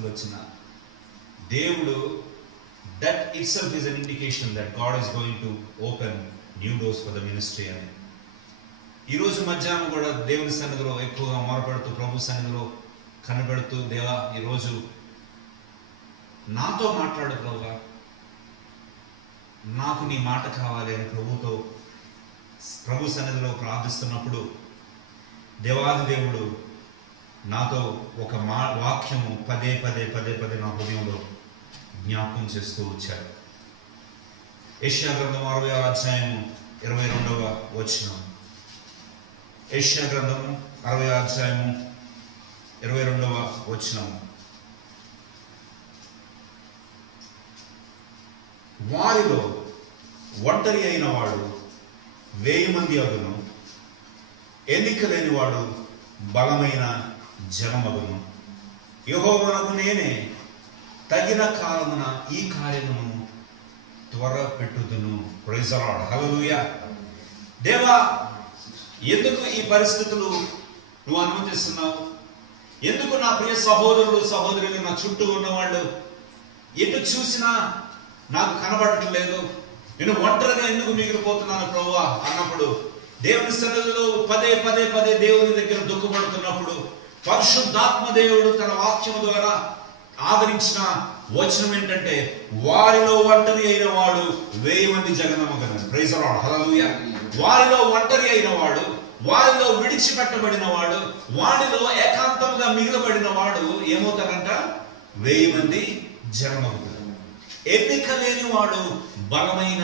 పరిస్థితులు వచ్చినా దేవుడు that it self is an indication that God is going to open new doors for the ministry అని. ఈరోజు మధ్యాహ్నం కూడా దేవుని సన్నిధిలో ఎక్కువగా మొరపెడుతూ ప్రభు సన్నిధిలో కనబెడుతూ, దేవా ఈరోజు నాతో మాట్లాడు ప్రభువా, నాకు నీ మాట కావాలి అని ప్రభు సన్నిధిలో ప్రార్థిస్తున్నప్పుడు దేవాది దేవుడు నాతో ఒక వాక్యము పదే పదే పదే పదే నా హృదయంలో జ్ఞాపకం చేస్తూ వచ్చాడు. యెషయా గ్రంథం 60వ అధ్యాయము 22వ వచనం. యెషయా గ్రంథము 60వ అధ్యాయము 22వ వచనం. వారిలో ఒంటరి అయిన వాడు 1000 మంది అగును, ఎన్నిక లేని వాడు బలమైన జనమగును. యెహోవానకు నేనే తగిన కాలమున ఈ కార్యమును త్వర పెట్టుదును. ప్రైజ్ ది లార్డ్, హల్లెలూయా. దేవా, ఎందుకు ఈ పరిస్థితులు నువ్వు అనుమతిస్తున్నావు? ఎందుకు నా ప్రియ సహోదరులు సహోదరులు నా చుట్టూ ఉన్నవాళ్ళు ఎటు చూసినా నాకు కనబడట్లేదు, నేను ఒంటరిగా ఎందుకు మిగిలిపోతున్నాను ప్రభువా అన్నప్పుడు, దేవుని సన్నిధిలో పదే పదే పదే దేవుని దగ్గర దుఃఖపడుతున్నప్పుడు పరిశుద్ధాత్మ దేవుడు తన వాక్యం ద్వారా ఆదరించిన వచనం ఏంటంటే, వారిలో ఒంటరి అయిన వాడు 1000 మంది జగనమగను. ప్రైజ్ ది లార్డ్, హల్లెలూయా. వారిలో ఒంటరి అయిన వాడు, వారిలో విడిచిపెట్టబడిన వాడు, వాడిలో ఏకాంతంగా మిగిలబడిన వాడు ఏమవుతారంట? 1000 మంది జనమగును. ఎన్నిక లేని వాడు బలమైన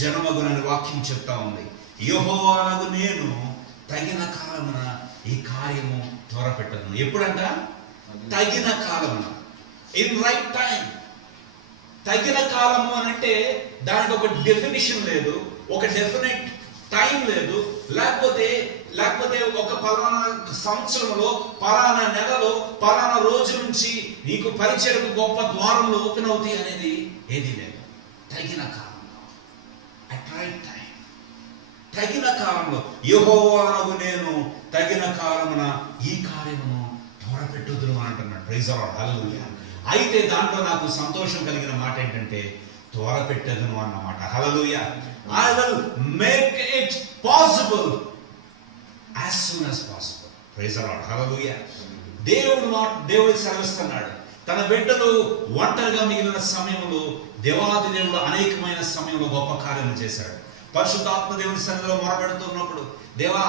జనమగునని వాక్యం చెప్తా ఉంది. యెహోవానగు నేను తగిన కాలమున ఈ కార్యము త్వరపెట్టను. ఎప్పుడంట? తగిన కాలమున, ఇన్ రైట్ టైం. తగిన కాలము అని అంటే దానికి ఒక డెఫినిషన్ లేదు, ఒక డెఫినెట్ టైం లేదు. లేకపోతే ఒక పలానా సంవత్సరంలో, పలానా నెలలో, పలానా రోజు నుంచి నీకు పరిచయకు గొప్ప ద్వారములు ఓపెన్ అవుతాయి అనేది ఏది లేదు. తగిన కాలంలో, అట్ రైట్ టైం, తగిన కాలంలో యెహోవానగు నేను తగిన కాలమున ఈ కార్యమును త్వరపెట్టుదును అంటున్నాడు. ప్రైజ్ ది లార్డ్, హల్లెలూయా. అయితే దాంట్లో నాకు సంతోషం కలిగిన మాట ఏంటంటే త్వరపెట్టదును అన్నమాట. హల్లెలూయా. I will make it possible as soon as possible. Praise the Lord, hallelujah. దేవుడు సెలవిస్తున్నాడు, తన బిడ్డలు ఒంటరిగా మిగిలిన సమయంలో దేవాది దేవుడు అనేకమైన సమయంలో గొప్ప కార్యము చేశాడు. పరిశుద్ధాత్మ దేవుని సన్నిధిలో మొరపెడుతున్నప్పుడు, దేవా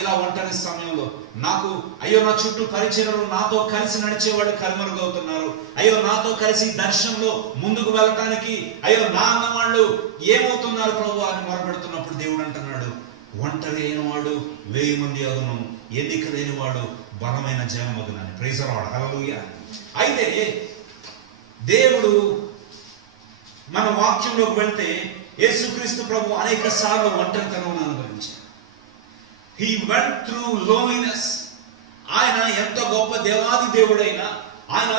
ఇలా ఒంటరి సమయంలో నాకు అయ్యో నా చుట్టూ పరిచయలు నాతో కలిసి నడిచేవాళ్ళు కనుమరుగవుతున్నారు, అయ్యో నాతో కలిసి దర్శనంలో ముందుకు వెళ్ళటానికి అయ్యో నా అన్నవాళ్ళు ఏమవుతున్నారు ప్రభు అని మొరపెడుతున్నప్పుడు దేవుడు అంటున్నాడు, ఒంటరి అయిన వాడు 1000 మంది అగును, ఎన్నిక లేని వాడు బలమైన జనమగునని. ప్రైజ్ ది లార్డ్, హల్లెలూయా. అయితే దేవుడు మన వాక్యంలోకి వెళ్తే యేసుక్రీస్తు ప్రభు అనేక సార్లు ఒంటరితనం అనుభవించాడు. He went through loneliness. ఆయన ఎంత గొప్ప దేవాది దేవుడైనా, ఆయన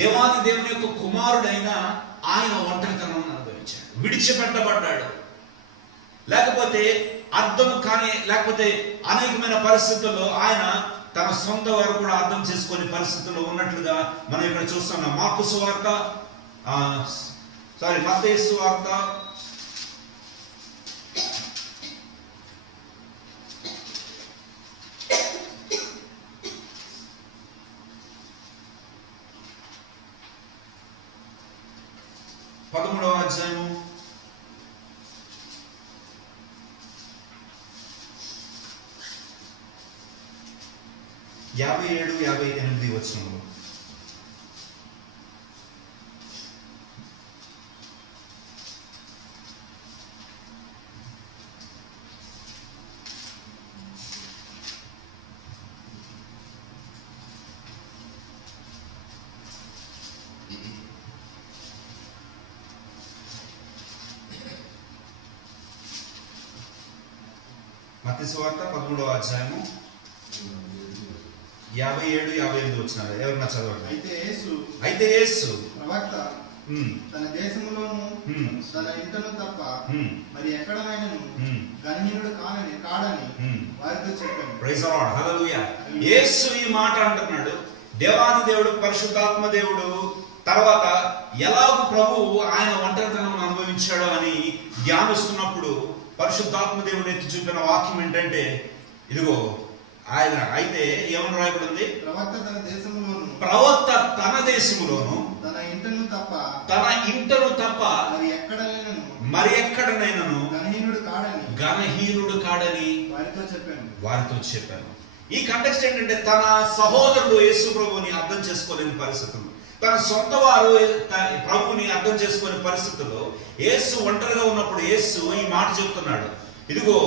దేవాది దేవుని యొక్క కుమారుడైనా ఆయన ఒంటరితనం అనుభవించాడు, విడిచిపెట్టబడ్డాడు. లేకపోతే అనేకమైన పరిస్థితుల్లో ఆయన తన సొంత వారు కూడా అర్థం చేసుకునే పరిస్థితుల్లో ఉన్నట్లుగా మనం ఇక్కడ చూస్తున్నాం. మత్తయి సువార్త 13వ అధ్యాయము 57-58 వచనములు. మత్తయి సువార్త 13వ అధ్యాయము 57-58 వచనాలు ఎవరన్నా చదవండి. అయితే యేసు ప్రవక్త తన దేశములోను తన ఇంటను తప్ప మరి ఎక్కడైనాను గణనీయుడు కాడని వారితో చెప్పాడు. ప్రైజ్ ది లార్డ్, హల్లెలూయా. యేసు ఈ మాట అంటున్నాడు, దేవాది దేవుడు పరిశుద్ధాత్మ దేవుడు తర్వాత ఎలాగో ప్రభువు ఆయన ఒంటరితనం అనుభవించాడో అని ధ్యానిస్తున్నప్పుడు పరిశుద్ధాత్మ దేవుడు ఎత్తి చూపిన వాక్యం ఏంటంటే, ఇదిగో ఆయన అయితే ఏమని రాయబడింది, ప్రవక్త తన దేశములోను తన ఇంటను తప్ప మరి ఎక్కడనైనను గణహీనుడు కాడని వారితో చెప్పాను. ఈ కంటెక్స్ట్ ఏంటంటే, తన సహోదరుడు యేసు ప్రభువుని అర్థం చేసుకోలేని పరిస్థితులు, తన సొంత వారు ప్రభుని అర్థం చేసుకునే పరిస్థితుల్లో యేసు ఒంటరిగా ఉన్నప్పుడు యేసు ఈ మాట చెప్తున్నాడు, ఇదిగో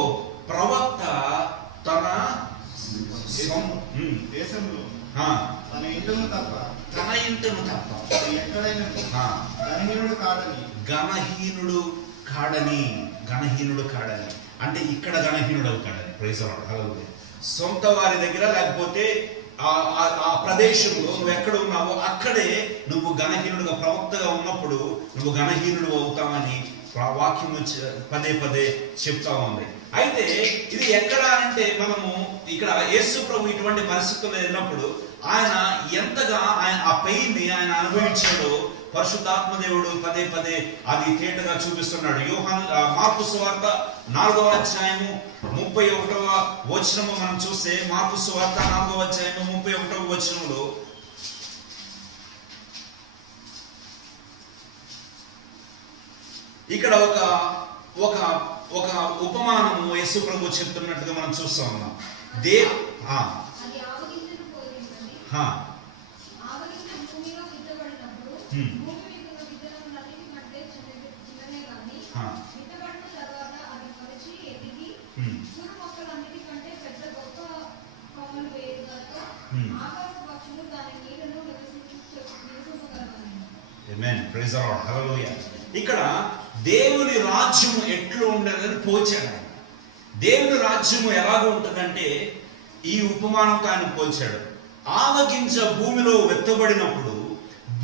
ప్రవక్త తన దేశంలో తన ఇంటను తప్ప గణహీనుడు కాడని అంటే ఇక్కడ గణహీనుడు అవుతాడని. ప్రైజ్ ది లార్డ్, హల్లెలూయా. సొంత వారి దగ్గర లేకపోతే ఆ ప్రదేశంలో నువ్వు ఎక్కడ ఉన్నావో అక్కడే నువ్వు గణహీనుడుగా ప్రవక్తగా ఉన్నప్పుడు నువ్వు గణహీనుడు అవుతావని వాక్యం పదే పదే చెప్తా ఉంది. అయితే ఇది ఎక్కడ అంటే, మనము ఇక్కడ యేసు ప్రభు ఇటువంటి పరిస్థితుల్లో వెళ్ళినప్పుడు ఆయన ఎంతగా ఆ పెయిన్ ని ఆయన అనుభవించాడో పరిశుద్ధాత్మ దేవుడు పదే పదే అది తేటగా చూపిస్తున్నాడు. మార్కు సువార్త 4వ అధ్యాయము 31వ వచనము మనం చూస్తే, మార్కు సువార్త 4వ అధ్యాయము 31వ వచనంలో ఇక్కడ ఒక ఉపమానము యేసు ప్రభు చెప్తున్నట్టుగా మనం చూస్తా ఉన్నాం. ప్రైజ్ ది లార్డ్, హల్లెలూయా. ఇక్కడ దేవుని రాజ్యం ఎట్లు ఉండదని పోల్చాడు. దేవుని రాజ్యము ఎలాగ ఉంటుందంటే ఈ ఉపమానంతో ఆయన పోల్చాడు. ఆవగింజ భూమిలో విత్తబడినప్పుడు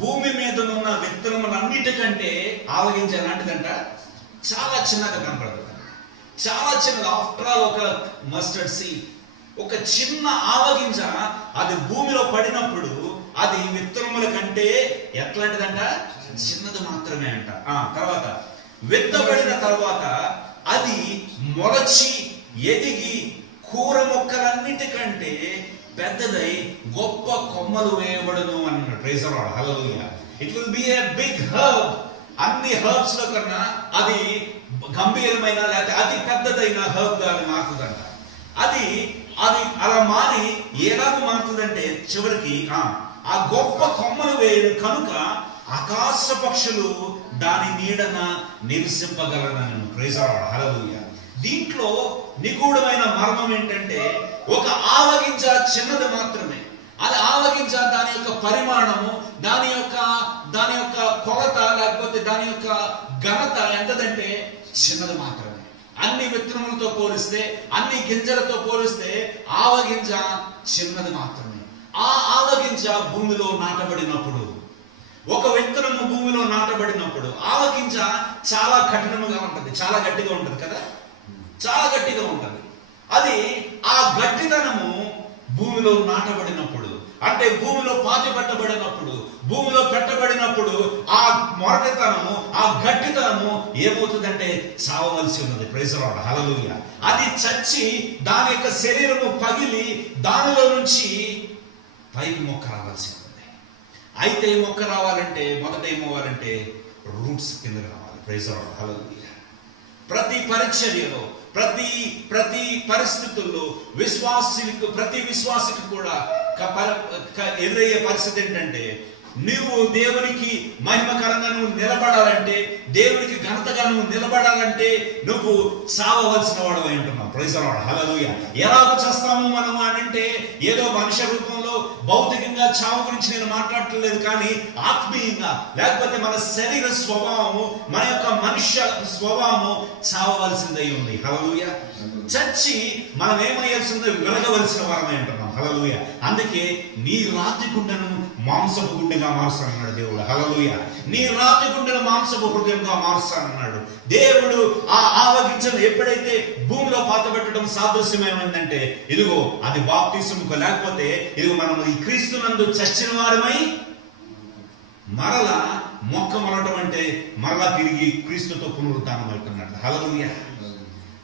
భూమి మీద ఉన్న విత్తనములన్నిటికంటే ఆవగింజ ఎలాంటిదంట, చాలా చిన్నగా కనపడుతుంది, చాలా చిన్నది. ఆఫ్టర్ ఆల్ ఒక మస్టర్డ్ సీడ్, ఒక చిన్న ఆవగింజ అది భూమిలో పడినప్పుడు అది విత్తనముల కంటే ఎట్లాంటిదంట, చిన్నది మాత్రమే అంట. తర్వాత విత్తబడిన తర్వాత అది మొలచి ఎదిగి కూర మొక్కలన్నిటికంటే పెద్దదై గొప్ప కొమ్మలు వేయబడును అన్నాడు. Praise the lord, hallelujah. It will be a big herb. అన్ని హర్బ్స్ లో కన్నా అది గంభీరమైన లేకపోతే అతి పెద్దదైన హర్బ్ గా అది మారుతుందంట. అది అలా మారి ఎలాగో మారుతుందంటే చివరికి ఆ గొప్ప కొమ్మలు వేయడం కనుక ఆకాశ పక్షులు దాని నీడన నివసింపగలనను. ప్రైజ్ ది లార్డ్, హల్లెలూయా. దీంట్లో నిగూఢమైన మర్మం ఏంటంటే, ఒక ఆవగింజ చిన్నది మాత్రమే. అది ఆవగింజ దాని యొక్క పరిమాణము, దాని యొక్క కొలత లేకపోతే దాని యొక్క ఘనత ఎంతదంటే చిన్నది మాత్రమే. అన్ని విత్తనములతో పోలిస్తే, అన్ని గింజలతో పోలిస్తే ఆవగింజ చిన్నది మాత్రమే. ఆ ఆవగింజ భూమిలో నాటబడినప్పుడు, ఒక విత్తనము భూమిలో నాటబడినప్పుడు ఆవగింజ చాలా కఠినముగా ఉంటుంది, చాలా గట్టిగా ఉంటుంది కదా, చాలా గట్టిగా ఉంటుంది. అది ఆ గట్టిదనము భూమిలో నాటబడినప్పుడు, అంటే భూమిలో పాతి పెట్టబడినప్పుడు, భూమిలో పెట్టబడినప్పుడు ఆ మొరటితనము, ఆ గట్టితనము ఏమవుతుందంటే చావవలసి ఉన్నది. ప్రైజ్ ది లార్డ్, హల్లెలూయా. అది చచ్చి దాని యొక్క శరీరము పగిలి దానిలో నుంచి పైకి మొక్క రావాల్సి ఉంటుంది. అయితే మొక్క రావాలంటే మొదట ఏమవ్వాలంటే రూట్స్ కిందకి రావాలి. ప్రైజ్ ది లార్డ్, హల్లెలూయా. ప్రతి పరిచర్యలో, ప్రతి పరిస్థితుల్లో ప్రతి విశ్వాసికి కూడా ఎదురయ్యే పరిస్థితి ఏంటంటే, నువ్వు దేవునికి మహిమకరంగా నువ్వు నిలబడాలంటే, దేవునికి ఘనతగా నువ్వు నిలబడాలంటే నువ్వు చావవలసిన వాడు అంటున్నావు. ప్రైజ్ ది లార్డ్, హల్లెలూయా. ఎలాగో చేస్తాము మనం అని అంటే, ఏదో మనుష్య రూపంలో భౌతికంగా చావు గురించి నేను మాట్లాడట్లేదు, కానీ ఆత్మీయంగా లేకపోతే మన శరీర స్వభావము, మన యొక్క మనుష్య స్వభావము చావవలసిందై ఉంది. హల్లెలూయా. చచ్చి మనం ఏమయ్యాల్సిందో వెలగవలసిన వారమై ఉంటున్నాం. హల్లెలూయా. అందుకే నీ రాతి గుండెను మాంసపు గుండెగా మారుస్తానన్నాడు దేవుడు. హల్లెలూయా. నీ రాతి గుండెను మాంసపు హృదయంగా మారుస్తానన్నాడు దేవుడు. ఆ ఆవగింజను ఎప్పుడైతే భూమిలో పాతబెట్టడం సాదృశ్యమేమైందంటే, ఇదిగో అది బాప్తిస్మకు, లేకపోతే ఇదిగో మనం ఈ క్రీస్తునందు చచ్చిన వారమై మరలా మొక్క మొలటం అంటే మరలా తిరిగి క్రీస్తుతో పునరుద్ధానం అవుతున్నట్టు. హల్లెలూయా.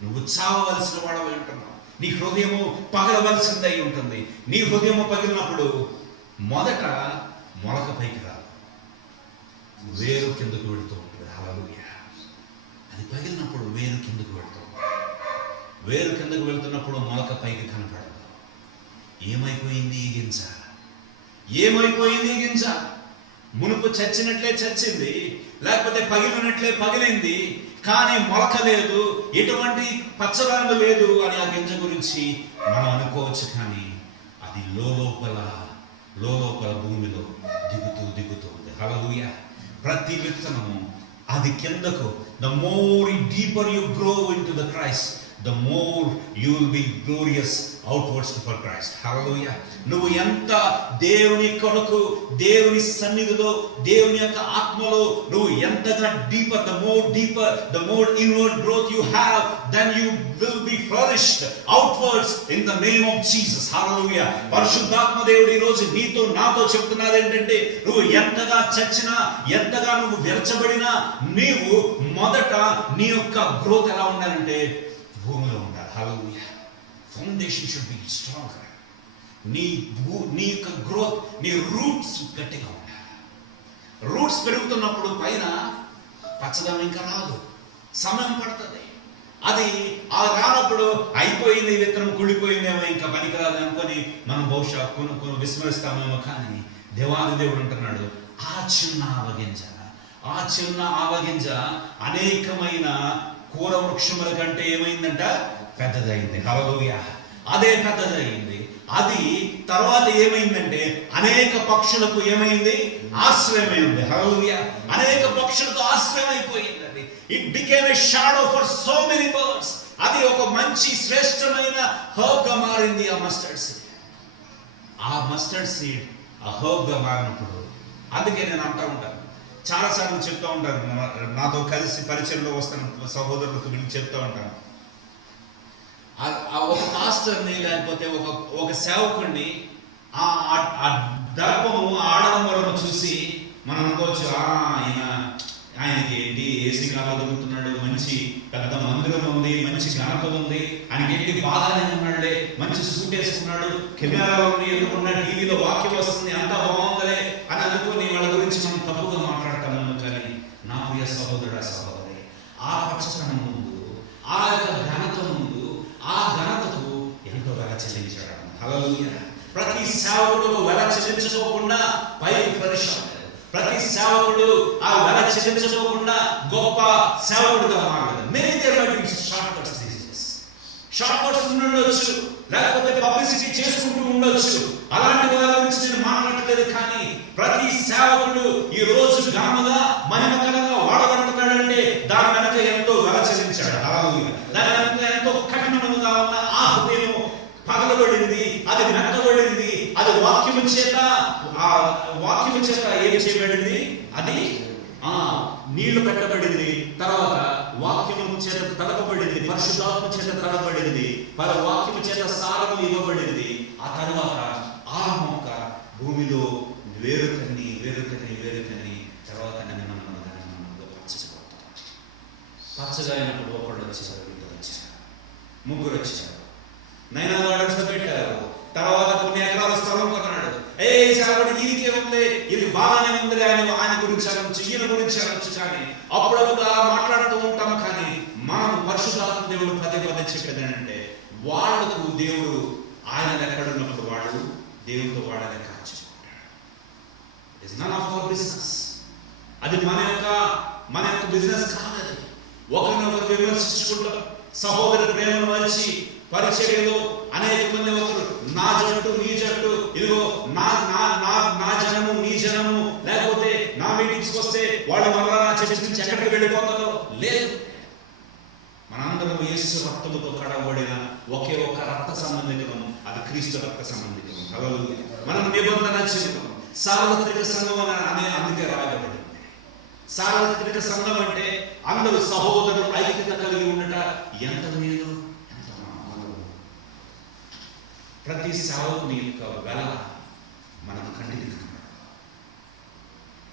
నువ్వు చావవలసిన వాడవై ఉంటున్నావు. నీ హృదయము పగలవలసిందై ఉంటుంది. నీ హృదయము పగిలినప్పుడు మొదట మొలక పైకి రాదు, వేరు కిందకు వెళుతూ ఉంటుంది. హల్లెలూయా. అది పగిలినప్పుడు వేరు కిందకు వెళుతూ ఉంటుంది. వేరు కిందకు వెళ్తున్నప్పుడు మొలక పైకి కనపడదు. ఏమైపోయింది ఈ గింజ? ఏమైపోయింది ఈ గింజ? మునుపు చచ్చినట్లే చచ్చింది, లేకపోతే పగిలినట్లే పగిలింది, కానీ మొలక లేదు, ఎటువంటి పచ్చదనం లేదు అని ఆ గింజ గురించి మనం అనుకోవచ్చు. కానీ అది లోపల భూమిలో దిగుతూ ఉంది. హల్లెలూయా. ప్రతి విత్తనము అది కిందకు, the more deeper you grow into the Christ, the more you will be glorious outwards for Christ. Hallelujah. నువ్వు ఎంత దేవుని కొరకు, దేవుని సన్నిధిలో, దేవుని యొక్క ఆత్మలో నువ్వు ఎంతగా deeper, the more inward growth you have, then you will be flourished outwards in the name of Jesus. Hallelujah. పరిశుద్ధాత్మ దేవుడు ఈ రోజు నీతో నాతో చెప్తున్నది ఏంటంటే, నువ్వు ఎంతగా చచ్చినా, ఎంతగా నువ్వు విరచబడినా, నీవు మొదట నీ యొక్క గ్రోత్ ఎలా ఉండాలంటే భూమిలో ఉండాలి. Hallelujah. Foundation should be strong. నీ యొక్క గ్రోత్, నీ రూట్స్ గట్టిగా ఉండాలి. రూట్స్ పెరుగుతున్నప్పుడు పైన పచ్చదనం ఇంకా రాదు, సమయం పడుతుంది. అది ఆ రానప్పుడు అయిపోయింది, విత్తనం కుళ్ళిపోయిందేమో, ఇంకా పనికిరాదు అనుకొని మనం బహుశా కొన్ని విస్మరిస్తామేమో. కానీ దేవాది దేవుడు అంటున్నాడు, ఆ చిన్న ఆవగింజ అనేకమైన కూర వృక్షముల కంటే ఏమైందంట? పెద్దదైంది. హల్లెలూయా. అదే పెద్దదైంది. అది తర్వాత ఏమైందంటే అనేక పక్షులకు ఏమైంది? ఆశ్రయమైంది. హల్లెలూయా. అనేక పక్షులకు ఆశ్రయం అయిపోయింది. అది it became a shadow for so many birds. అది ఒక మంచి శ్రేష్టమైన హర్బ్ గా మారింది. ఆ మస్టర్డ్ సీడ్ ఆ హర్బ్ గా మారినప్పుడు, అందుకే నేను అంటూ ఉంటాను, చాలాసార్లు చెప్తూ ఉంటాను, నాతో కలిసి పరిచయంలో వస్తున్న సహోదరులకు వీళ్ళు చెప్తూ ఉంటాను, ఒక పాస్టర్ని లేకపోతే ఒక సేవకుడిని ఆ దర్పము ఆడంబరము చూసి మనం అనుకోవచ్చు, ఆయనకి ఏంటి ఏసీ కాలం దొరుకుతున్నాడు, మంచి పెద్ద మందిరం ఉంది, మంచి ఘనత ఉంది, ఆయనకి ఏంటి బాగానే ఉన్నాడులే, మంచి సూట్ వేసుకున్నాడు, కెమెరాలో ఎదుర్కొన్నాడు, టీవీలో వాక్యం వస్తుంది, అంతా బాగుందలే అని అనుకుని వాళ్ళ గురించి మనం తప్పుగా మాట్లాడతాము. కానీ నా ప్రియ సహోదరుడు, సహోదరి, ఆ పచ్చదనం ముందు, ఆ యొక్క ఘనత ముందు, ఆ ఘనతకు ఎంతో వెల చెల్లించాడు. హల్లెలూయా. ప్రతి సేవకుడు వెల చెల్లించుకోకుండా పైకి పరిశ్రమ, ప్రతి సేవకుడు ఆ వెల చెల్లించుకోకుండా గొప్ప సేవకుడుగా మారలేదు. షార్ట్ కట్స్ ఉండొచ్చు, లేకపోతే పబ్లిసిటీ చేసుకుంటూ ఉండొచ్చు. అలాంటి వారి గురించి నేను మాట్లాడలేదు. కానీ ప్రతి సేవకుడు ఈ రోజు ఘనముగా మహిమకరంగా వాడబడుతున్నాడంటే దాని వెనక ఎంతో వెల చెల్లించాడు. దాని వెనక ఎంతో కఠినంగా ఉన్న ఆ హృదయం పగలబడింది, అది మెత్తబడింది, అది వాక్యము చేత ఏం చేయబడింది? అది నీళ్లు పెట్టబడింది, తర్వాత వాక్యము చేత తడపబడింది, పరిశుద్ధాత్మ చేత తడపబడింది, వాక్యము చేత సారము ఇవ్వబడింది. ఆ తర్వాత ఆ మొక్క భూమిలో వేరుకని తర్వాత పచ్చగా అయినప్పుడు ఒకళ్ళు వచ్చారు, ముగ్గురు వచ్చారు, నైనా వాడు పెట్టారు. తర్వాత కొన్ని ఎకరాల స్థలం కొన్నాడు. సేవకుడు ఈయనకే ఉంది, ఇది బాగానే ఉంది, ఆయన గురించి అనొచ్చు, ఈయన గురించి అనొచ్చు. కానీ అప్పుడప్పుడు అలా మాట్లాడుతూ ఉంటాం. కానీ మనం పరిశుద్ధాత్మ దేవుడు పదే చెప్పేది ఏంటంటే, వాళ్ళకు దేవుడు ఆయన ఎక్కడున్నప్పుడు వాళ్ళు దేవుడితో వాడనే కాచుకుంటాడు. అది మన యొక్క బిజినెస్ కాదు. ఒకరినొకరు విమర్శించుకుంటాం, సహోదరు ప్రేమను మరిచి పరిచర్యలో అనేక మంది ఒకరు నా జట్టు నీ జట్టు, ఇదిగో నా జనము నీ జనము, లేకపోతే నా మీటింగ్స్ వస్తే వాళ్ళు మళ్ళా నా చర్చ నుంచి ఎక్కడికి వెళ్ళిపోతారో లేదు. మనందరం యేసు రక్తముతో కడగబడిన ఒకే ఒక రక్త సంబంధికులం, అది క్రీస్తు రక్త సంబంధికులం. హల్లెలూయా. మనం నిబంధన జీవితం, సార్వత్రిక సంఘం అని అందుకే రాయబడింది. సార్వత్రిక సంఘం అంటే అందరూ సహోదరులు ఐక్యత కలిగి ఉండట ఎంత మేలు, ఎంత ఆనందం. ప్రతి సేవకుని యొక్క వెల మనకు కంటికి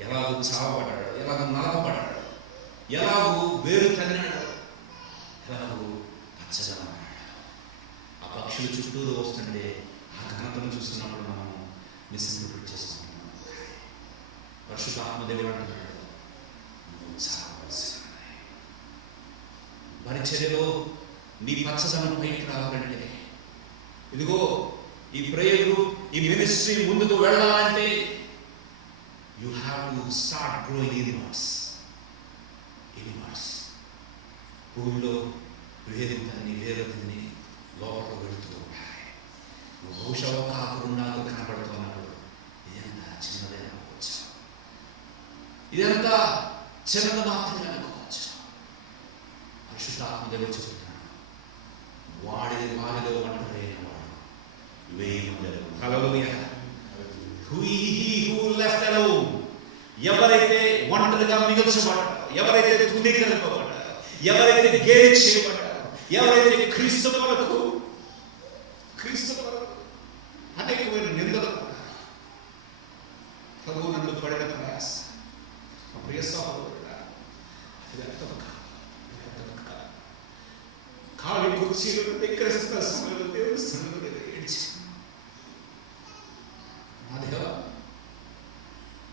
ఎలాగూ చావబడ్డాడు, ఎలాగూ నలగబడ్డాడు, ఎలాగూ వేరు తగినాడు, ఎలాగూ పచ్చదనం. ఆ పక్షులు చుట్టూరు వస్తుంటే ఆ ఘనతను చూస్తున్నప్పుడు మనం నిశ్చింత చేసుకుంటున్నాం. పరిశుద్ధాత్మ దేవుడు అంటున్నాడు, నువ్వు చావవలసినది. పరిచర్యలో నీ పచ్చదనం పైకి రావాలంటే, ఇదిగో ఈ ప్రేయర్లు, ఈ మినిస్ట్రీ ముందుకు వెళ్ళాలంటే you have to start growing inwards. భూమిలో వేదిందని వేరదిని లోపల వెళుతూ ఉంటాయి. నువ్వు బహుశా ఒక ఆకురున్నాకు కనపడుతున్నాడు. ఇదంతా చిన్నదే అనుకోవచ్చు, ఇదంతా చిన్నది మాత్రమే అనుకోవచ్చు. పరిశుద్ధాత్మ దేవుడు చెప్తున్నాడు, వారిలో ఒంటరైన వాడు 1000 మంది. హల్లెలూయా. Who left alone, ఎవరైతే ఒంటరిగా మిగిల్చబడ్డారో, ఎవరైతే తునీకరింపబడ్డారో, ఎవరైతే గేలి చేయబడ్డారో, ఎవరైతే క్రీస్తు కొరకు అనేకమైన నిందలు ప్రభువు నన్ను పడిన ప్రయాస, ప్రియ సహోదరుడా, ఖాళీ కుర్చీలు దగ్గరిస్తున్న సమయంలో దేవుడు సన్నిధిలో ఏడ్చి,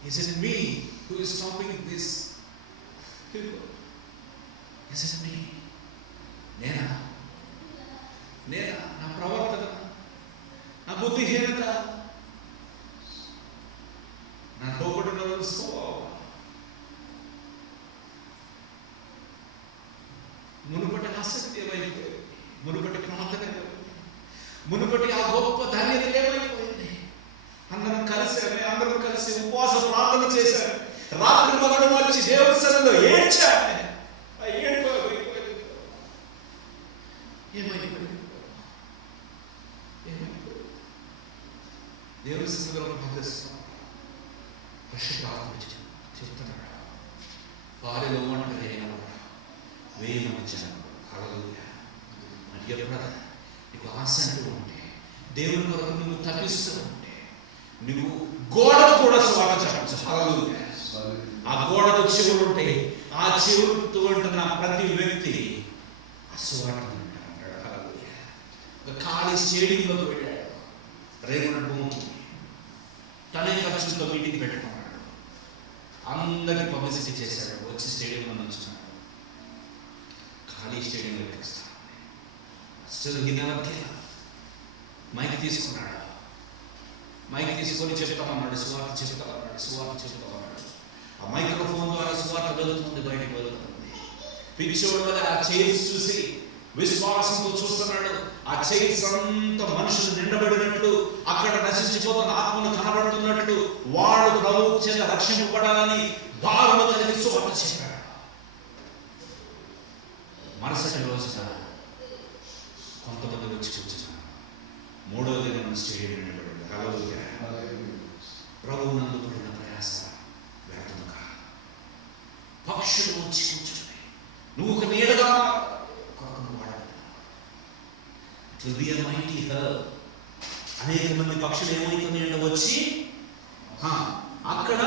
is it me who is stopping this? Is it me? నేనా నా ప్రవర్తన, నా బుద్ధిహీనత, నా లోపల స్వభావం మునుపటి ఆసక్తి ఏమైపోయింది, మునుపటి ప్రార్థన ఏమైపోయింది, మునుపటి ఆ గొప్ప ధన్యత ఏమైపోయింది. అందరం కలిసి ఉపవాస ప్రార్థన చేశారు. రాత్రి మగడు వచ్చి దేవుని సన్నిధిలో ఏడ్చారు. దేవుని సన్నిధిలో ప్రార్థిస్తున్నాం. చెప్తున్నాడు, వారిలో ఒంటరైన 1000 మంది జనం. హల్లెలూయా. నీకు ఆశ అంటూ ఉంటే, దేవుని కొరకు నువ్వు తప్పిస్తూ ఉంటే, నువ్వు గోడకు కూడా స్వాగతం చెప్పచ్చు. హల్లెలూయా. ఆ గోడకు చెవులు ఉంటాయి. ఆ చెవులతో ఉంటున్న ప్రతి వ్యక్తి స్వాగతం అంటాడు. హల్లెలూయా. ఒక ఖాళీ స్టేడియంలోకి వెళ్ళాడు. రేగుల భూమి తనే ఖర్చులతో మీటింగ్ పెట్టుకున్నాడు. అందరికి పబ్లిసిటీ చేశాడు. వచ్చి స్టేడియంలో నుంచున్నాడు. ఖాళీ స్టేడియంలో పెట్టిస్తాడు. మైక్ తీసుకున్నాడు. మైక్ తీసుకొని చెప్తామన్నాడు, సువార్త చెప్తామన్నాడు. ఆ మైక్రోఫోన్ ద్వారా సువార్త వెళ్తుంది, బయటకు వెళ్తుంది. పిచ్చోడు వల్ల ఆ చైర్స్ చూసి విశ్వాసంతో చూస్తున్నాడు. ఆ చైర్స్ అంతా మనుషులు నిండబడినట్లు, అక్కడ నశించిపోతున్న ఆత్మను కనబడుతున్నట్లు, వాళ్ళు ప్రభువు చేత రక్షింపబడాలని భారము కలిగి సువార్త చెప్పాడు. మరుసటి రోజున కొంతమంది వచ్చి కూర్చున్నారు. 3వ దినం స్టేడియం నిండబడింది. హల్లెలూయా. ప్రభువు నందు పడిన ప్రయాస వ్యర్థము కాదు. పక్షులు వచ్చి కూర్చున్నాయి. నువ్వు ఒక నీడగా అనేక మంది పక్షులు ఏమైతున్నాయంటే వచ్చి అక్కడ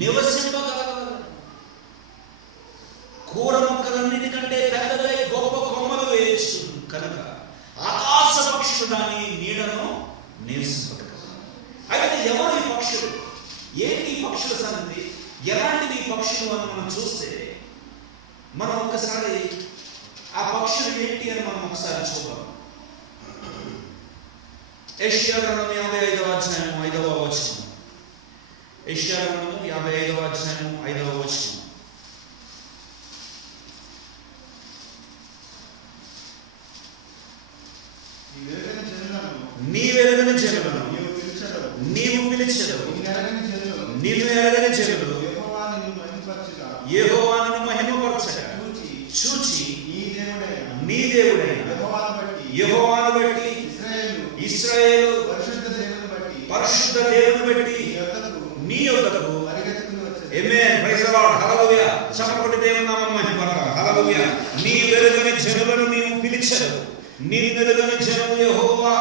నివసింపగలగలరు. కూర మొక్కలన్నిటికంటే పెద్దదై గొప్ప కొమ్మలు వేయచ్చు కనుక ఆకాశ పక్షులు దాని నీడను నివసింపగలరు. అయితే ఎవరు ఈ పక్షులు? ఏంటి ఈ పక్షుల సంగతి? ఎలాంటివి ఈ పక్షులు అని మనం చూస్తే, మనం ఒక్కసారి ఆ పక్షులు ఏంటి అని మనం ఒకసారి చూద్దాం. యెషయా గ్రంథం 55వ అధ్యాయం 5వ వచనం. యెషయా గ్రంథం 55వ అధ్యాయం 5వ వచనం. నీవెరగని జనులను నీవు పిలిచెదవు, నిన్ను ఎరగని జనులు యెహోవా నిన్ను మహిమపరచక చూచి నీ దేవుడైన యెహోవాను బట్టి ఇశ్రాయేలు పరిశుద్ధ దేవుని బట్టి యొద్దకు పరిగెత్తుకుని వచ్చేది. Amen. Praise the lord. Hallelujah. చప్పటి దేవుని నామమున మహిమపరచాలి. హల్లెలూయా. నీ వెలుగని జనులను నీవు పిలిచెదవు. నీ వెలుగని జనులు యెహోవా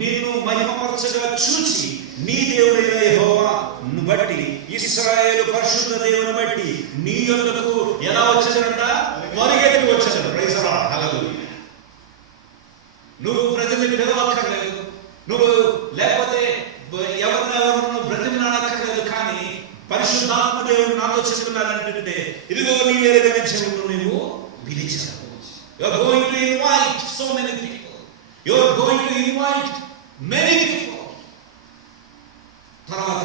నిన్ను మహిమపరచగా చూచి నీ దేవుడైన యెహోవాను బట్టి ఇశ్రాయేలు పరిశుద్ధ దేవుని బట్టి నీ యొద్దకు ఎలా వచ్చేదనంట? పరిగెత్తి వచ్చేదను. Praise the lord. హల్లెలూయా. నువ్వు ప్రజల్ని పిలవక్కర్లేదు, నువ్వు లేకపోతే ఎవరినెవరు బ్రతిమలాడక్కర్లేదు. కానీ పరిశుద్ధాత్మ దేవుడు నాతో చెప్తున్నాడంటే ఇదిగో నీ వెలుగని జనులను నీవు పిలిచావు. You are going to invite so many people. You are going to invite many people. తర్వాత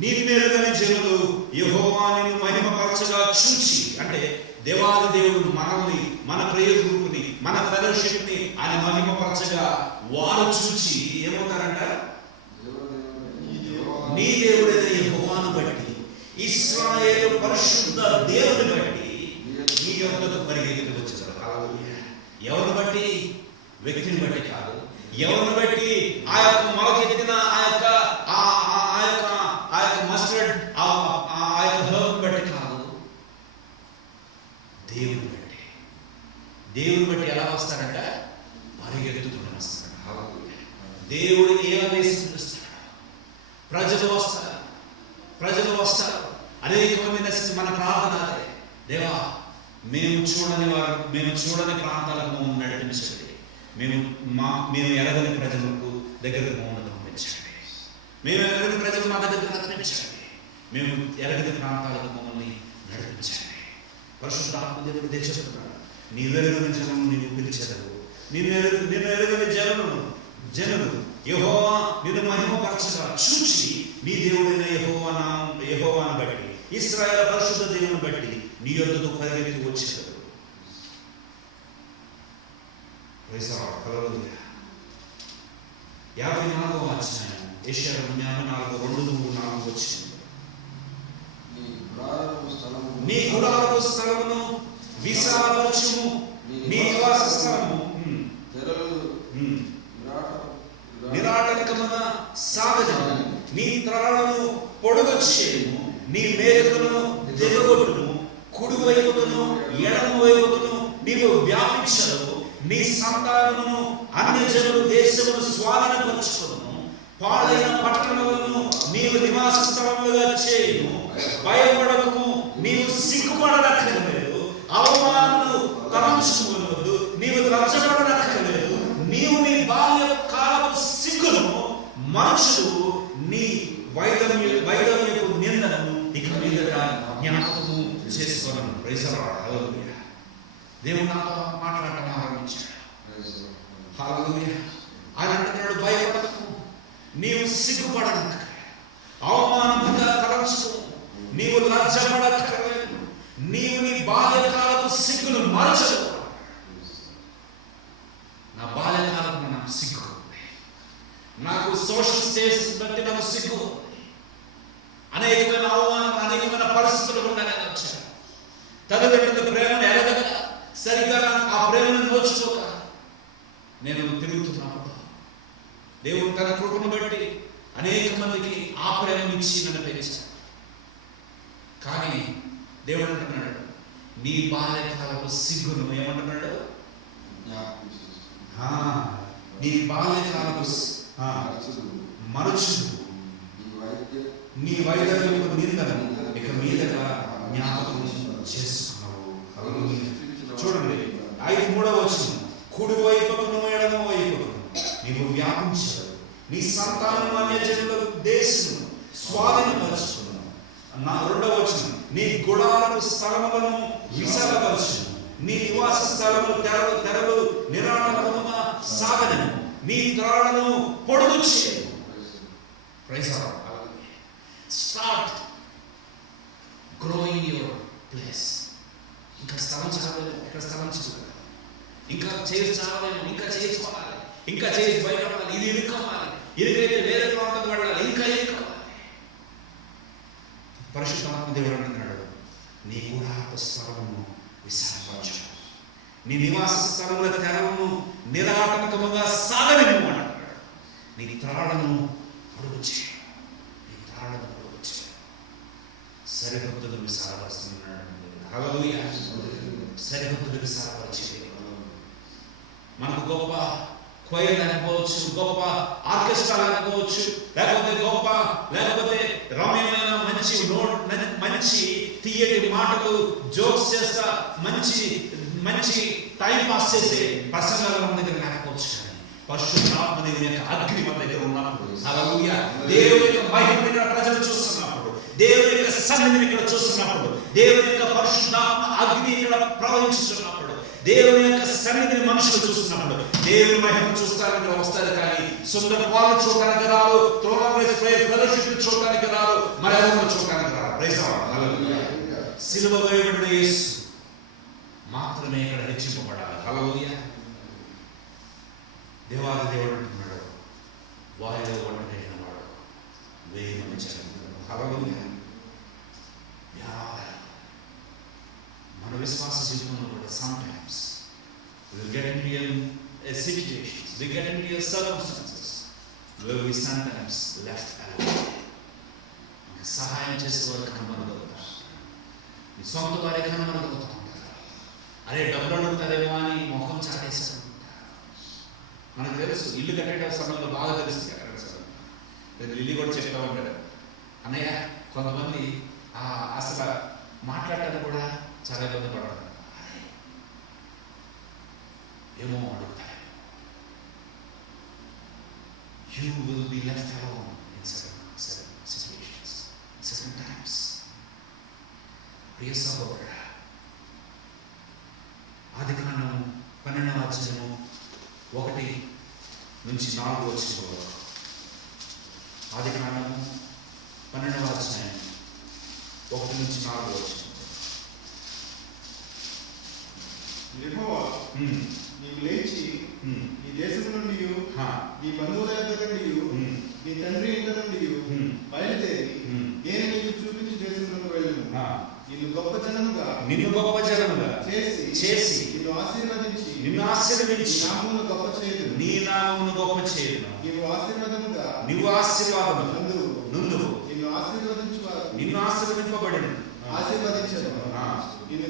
నీ వెలుగని జనులు యెహోవా నిన్ను మహిమపరచగా చూచి, అంటే దేవాది దేవుడు మనల్ని, మన ప్రేయర్ గ్రూప్ని, మన ఫెలోషిప్ని ఆయన మహిమపరచగా వారు చూచి ఏమవుతారంట? నీ దేవుడైన యెహోవాను బట్టి ఇశ్రాయేలు పరిశుద్ధ దేవుని బట్టి నీ యొద్దకు పరిగెత్తి వచ్చేసారు. ఎవరిని బట్టి? వ్యక్తిని బట్టి కాదు. ఎవరిని బట్టి? ఆ యొక్క మొలకెత్తిన ఆ యొక్క మస్టర్డ్ ఆ యొక్క హర్బ్ బట్టి కాదు, దేవుని బట్టి. దేవుని బట్టి ఎలా వస్తారంట? పరిగెత్తుకుని వస్తాడు. దేవుడు ఏ ఆదేశం ఇస్తాడు? ప్రజలు వస్తారు, ప్రజలు వస్తారు. అనేకమైన మన ప్రార్థన అదే, దేవా మేము చూడని ప్రాంతాలకు మమ్మల్ని నడిపించండి. మేము ఎరగని ప్రజలకు దగ్గరకు మమ్మల్ని పంపించండి. మేము ఎరగని ప్రజలు మా దగ్గర నడిపించండి. మేము ఎరగని ప్రాంతాలకు మమ్మల్ని నడిపించండి. పరిశుద్ధాత్మ దేవుడు తెచ్చేస్తున్నాడు. నీ వెలుగని జనం నీవు పిలిచెదవు. నిన్ను ఎరగని జనులు యెహోవా నిన్ను మహిమపరచగా చూచి నీ దేవుడైన యెహోవాను బట్టి ఇశ్రాయేలు పరిశుద్ధ దేవుని బట్టి నీ యొద్దకు పరిగెత్తి వచ్చేదరు. Praise the lord. హల్లెలూయా. 54వ అధ్యాయం యెషయా 54:2-4 వచ్చింది. నీ గుడారపు స్థలమును విశాలపరచుము, నీ నివాస స్థలము నిరాటంకముగా సాగజము, నీ త్రాళ్ళను పొడుగు చేయము, నీ మేకలను దిగగొట్టుము, కుడి వైపును ఎడమ వైపును నీవు వ్యాపించవు. నీ సంతానమును అన్యజనులు దేశమును స్వాధీనపరచుకొనుము. పాడైన పట్టణములను నీవు నివాస స్థలములుగా చేయుము. భయపడకము, నీవు సిగ్గుపడనక్కర్లేదు. అవమానమును తలంచుకొనవద్దు, నీవు లజ్జపడనక్కర్లేదు. నీవు నీ బాల్య కాలపు సిగ్గును మరచుదు, నీ వైదవ్యపు నిందను ఇక మీదట జ్ఞాపకము చేసుకోను. Praise the lord. హల్లెలూయా. దేవుడు నాతో మాట్లాడటం ఆరంభించాడు. హల్లెలూయా. ఆయన అంటున్నాడు, భయపడకు, నీవు సిగ్గుపడనక్క, అవమానముగా తలంచుకో, నీవు లజ్జపడక్కర్లేదు. నీవు నీ బాల్యకాలపు సిగ్గును మరచదు. నా బాల్యకాలకు నాకు సిగ్గు, నాకు సోషల్ స్టేటస్ బట్టి నాకు సిగ్గు, అనేకమైన అవమానం, అనేకమైన పరిస్థితులు ఉండగానే వచ్చాను. తల్లిదండ్రుల ప్రేమను ఎరగక, సరిగ్గా ఆ ప్రేమను నోచుకోక నేను తిరుగుతున్నప్పుడు దేవుడు తన కృపను బట్టి అనేక మందికి ఆ ప్రేమను ఇచ్చి నన్ను పెంచాడు. కానీ దేవుడు అంటున్నాడు, నీ బాల్యకాలపు సిగ్గును ఏమంటున్నాడు? నీ బాల్యకాలపు మరచుదు, నీ వైద్యులకు నిందను ఇక మీదగా జ్ఞాపకం చేసుకున్నావు. చూడండి 3వ వచనం, కుడి వైపును ఎడమ వైపును నీవు వ్యాపించవు. నీ సంతానం అన్యజనుల దేశం స్వాధీనపరచుకున్నావు. 2వ వచనం, నీ గుడారపు స్థలములను విశాలపరచును, నీ నివాస స్థలము తెరలు నిరాటంకముగా సాగదను, నీ త్రాళ్ళను పొడుగు చేయు. Praise the Lord. Start growing your place. ఇంకా స్థలం చావాలి, ఇక్కడ స్థలం చావాలి, ఇంకా చేసి చావాలి, ఇంకా చేసుకోవాలి, ఇంకా చేసి బయటపడాలి, ఇది ఇరుక్కోవాలి, ఇరుకైతే వేరే ప్రాంతం పడాలి, ఇంకా ఇరుక్కోవాలి. పరిశుద్ధాత్మ దేవుడు అంటున్నాడు, నీ గుడారపు స్థలమును విశాలపరచు, నీ నివాస స్థలముల తెరలను నిరాటంకముగా సాగనివ్వు అంటున్నాడు. నీ త్రాళ్ళను పొడుగు చేయి, నీ త్రాళ్ళను పొడుగు చేయి. సరిహద్దులు విశాలపరుస్తున్నాడు. హల్లెలూయా. సరిహద్దులు విశాలపరిచేది. మనకు గొప్ప క్వైర్ అనుకోవచ్చు, గొప్ప ఆర్కెస్ట్రా అనుకోవచ్చు, లేకపోతే రమ్యమైన మంచి తీయటి మాటలు జోక్స్ చేస్తా మంచి టైం పాస్ చేసే ప్రసంగాలు మన దగ్గర లేకపోవచ్చు. కానీ పరిశుద్ధాత్మ దగ్గర అగ్ని మన దగ్గర ఉన్నప్పుడు, హల్లెలూయా, దేవుని యొక్క మహిమను ఇక్కడ ప్రజలు చూస్తున్నప్పుడు, దేవుని యొక్క సన్నిధిని ఇక్కడ చూస్తున్నప్పుడు, దేవుని యొక్క పరిశుద్ధాత్మ అగ్ని ఇక్కడ ప్రవహించుతున్నప్పుడు, దేవుని యొక్క సన్నిధిని మనుషులు చూస్తున్నప్పుడు దేవుని మహిమను చూస్తానికి వస్తారు. కానీ సుందర పాలు చూడడానికి రారు, ఫెలోషిప్ చూడడానికి రారు, మరెవరు చూడడానికి రారు. Praise the lord. హల్లెలూయా. సిలువ వేయబడిన యేసు మాత్రమే ఇక్కడ హెచ్చింపబడాలి. హల్లెలూయా. దేవాది దేవుడు అంటున్నాడు, వారిలో ఒంటరైన వాడు 1000 మంది జనం. హల్లెలూయా. మన విశ్వాస జీవితంలో కూడా sometimes we will get into a situation, we get into a circumstances where we sometimes left alone. సహాయం చేసేవారు కనబడగలుగుతారు, మీ సొంత వారి కనబడగలుగుతూ ఉంటారు. అరే డబ్బులు అడుగుతారేమో అని మొహం చాటేస్తారు. మనకు తెలుసు, ఇల్లు కట్టేట సమయంలో బాగా తెలుస్తుంది. నేను ఇల్లు కూడా చెప్తా ఉంటాడు, అన్నయ్య కొంతమంది అసలు మాట్లాడటానికి కూడా చాలా ఇబ్బంది పడతారు. ఏమో అడుగుతారు. You will be left alone in certain situations, certain times. ప్రియ సహోదరుడా, ఆదికాండం 12వ అధ్యాయము 1-4 వచనాలు. ఆదికాండం 12వ అధ్యాయం 1-4 వచనాలు. యెహోవా నీవు లేచి నీ దేశం నుండి, నీ బంధువుల దగ్గర నుండి, నీ తండ్రి ఇంటి నుండి బయలుదేరి నేను నీకు చూపించి దేశంలోకి వెళ్ళను. నిన్ను గొప్ప జనముగా చేసి నిన్ను ఆశీర్వదించి నీ నామమును గొప్ప చేయుదును. నీవు ఆశీర్వాదము నందు నిన్ను ఆశీర్వదింపబడిన ఆశీర్వదించదను. నిన్ను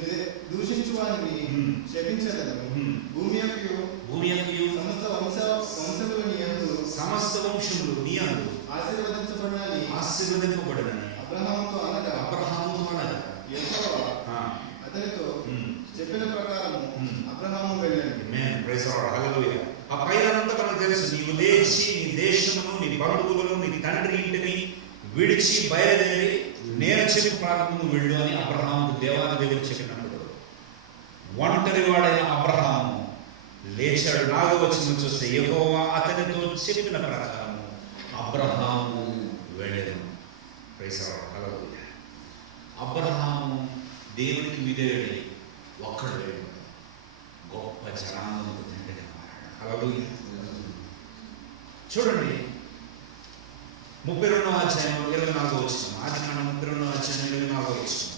దూషించు వారిని శపించదను. భూమి యొక్క సమస్త వంశములు నీ యందు ఆశీర్వదింపబడినని అబ్రహాముతో అనగా యెహోవా అతనితో చెప్పిన ప్రకారం అబ్రహాము వెళ్ళాడు. Amen. Praise the lord. Hallelujah. ఆ పైనంతా మనకు తెలుసు, నీవు లేచి నీ దేశమును, నీ బంధువులను, నీ తండ్రి ఇంటిని విడిచి బయలుదేరి నేను చెప్పిన ప్రాంతమును వెళ్ళు అని అబ్రహాముకు దేవాది దేవుడు చెప్పినప్పుడు ఒంటరి వాడైన అబ్రహాము లేచాడు. 4వ వచనం చూస్తే యెహోవా అతనితో చెప్పిన ప్రకారం అబ్రహాము వెళ్ళెను. Praise the lord. హల్లెలూయా. అబ్రహాము దేవునికి విధేయుడై ఒక్కడు వెళ్ళాడు, గొప్ప జనాంగముకు తండ్రిగా మారాడు. హల్లెలూయా. చూడండి 32వ అధ్యాయం 24వ వచనం. ఆదికాండం 32వ అధ్యాయం 24వ వచనం.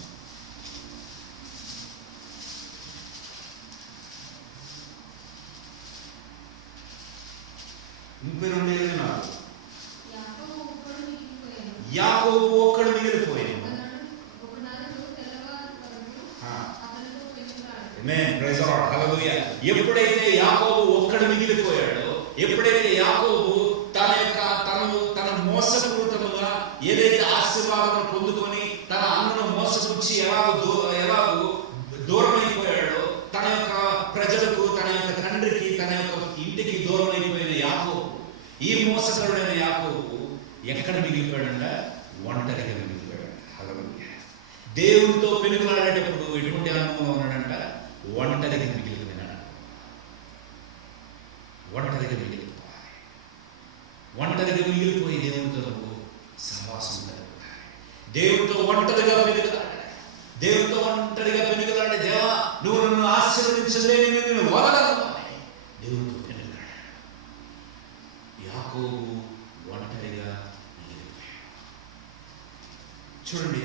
యాకోబు ఒక్కడు మిగిలిపోయాడు. Amen. Praise the lord. Hallelujah. ఎప్పుడైతే యాకోబు ఒక్కడు మిగిలిపోయాడో, ఎప్పుడైతే యాకోబు తన మోసపూరితముగా ఏదైతే ఆశీర్వాదం పొందుకొని తన అన్నను మోసపుచ్చి ఎలాగూ దూరమైపోయాడో, తన యొక్క ప్రజలకు, తన యొక్క తండ్రికి, తన యొక్క ఇంటికి దూరం అయిపోయిన యాకోబు, ఈ మోసకరుడైన యాకోబు ఎక్కడ మిగిలిపోయాడంట? ఒంటరిగా మిగిలిపోయాడు. హల్లెలూయా. దేవునితో పెనుగులాడేటప్పుడు ఎటువంటి అనుభవం ఉన్నాడంట? ఒంటరిగా మిగిలిపోయినాడు. ఒంటరిగా మిగిలిపోయి దేవునితో సహవాసం జరుగుతాయి. దేవునితో ఒంటరిగా పెనుగులాడే దేవా నువ్వు నన్ను ఆశీర్వదించలేని నేను వదలను అని దేవునితో పెనుగులాడాడు. యాకోబు ఒంటరిగా మిగిలిపోయాడు. చూడండి